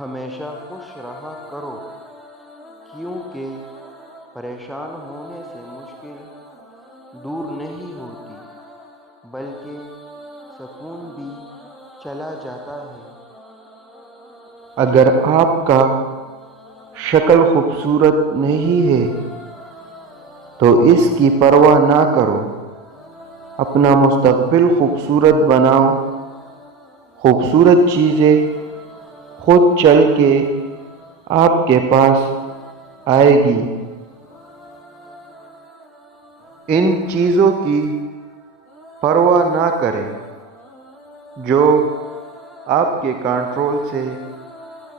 ہمیشہ خوش رہا کرو، کیونکہ پریشان ہونے سے مشکل دور نہیں ہوتی بلکہ سکون بھی چلا جاتا ہے۔ اگر آپ کا شکل خوبصورت نہیں ہے تو اس کی پرواہ نہ کرو، اپنا مستقبل خوبصورت بناؤ۔ خوبصورت چیزیں خود چل کے آپ کے پاس آئے گی۔ ان چیزوں کی پرواہ نہ کریں جو آپ کے کنٹرول سے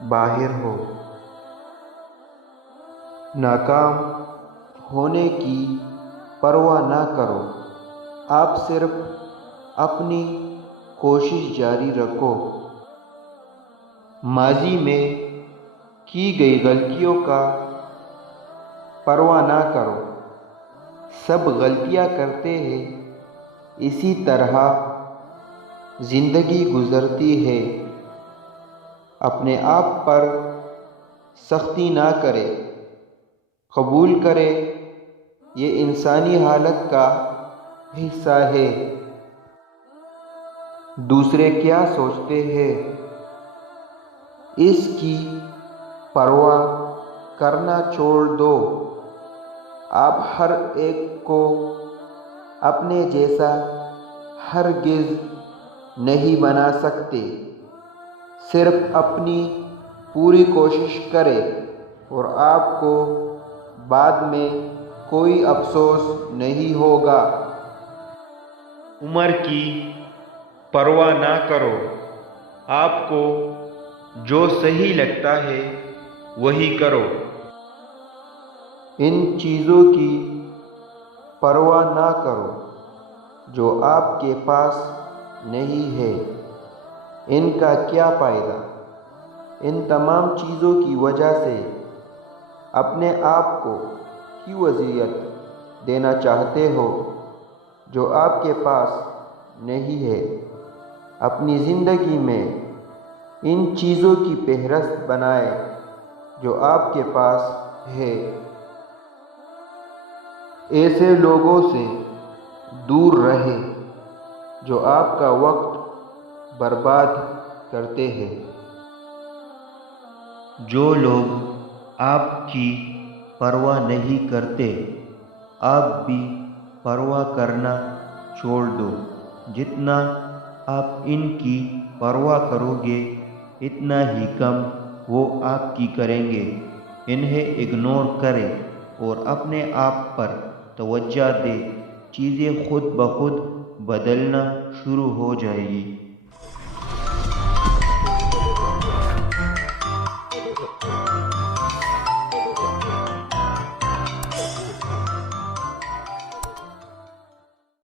باہر ہو۔ ناکام ہونے کی پرواہ نہ کرو، آپ صرف اپنی کوشش جاری رکھو۔ ماضی میں کی گئی غلطیوں کا پرواہ نہ کرو، سب غلطیاں کرتے ہیں، اسی طرح زندگی گزرتی ہے۔ اپنے آپ پر سختی نہ کرے، قبول کرے یہ انسانی حالت کا حصہ ہے۔ دوسرے کیا سوچتے ہیں اس کی پرواہ کرنا چھوڑ دو۔ آپ ہر ایک کو اپنے جیسا ہرگز نہیں بنا سکتے، صرف اپنی پوری کوشش کریں اور آپ کو بعد میں کوئی افسوس نہیں ہوگا۔ عمر کی پرواہ نہ کرو، آپ کو جو صحیح لگتا ہے وہی کرو۔ ان چیزوں کی پرواہ نہ کرو جو آپ کے پاس نہیں ہے، ان کا کیا فائدہ؟ ان تمام چیزوں کی وجہ سے اپنے آپ کو کیوں اذیت دینا چاہتے ہو جو آپ کے پاس نہیں ہے؟ اپنی زندگی میں ان چیزوں کی فہرست بنائیں جو آپ کے پاس ہے۔ ایسے لوگوں سے دور رہیں جو آپ کا وقت برباد کرتے ہیں۔ جو لوگ آپ کی پرواہ نہیں کرتے، آپ بھی پرواہ کرنا چھوڑ دو۔ جتنا آپ ان کی پرواہ کرو گے اتنا ہی کم وہ آپ کی کریں گے۔ انہیں اگنور کریں اور اپنے آپ پر توجہ دیں، چیزیں خود بخود بدلنا شروع ہو جائیں گی۔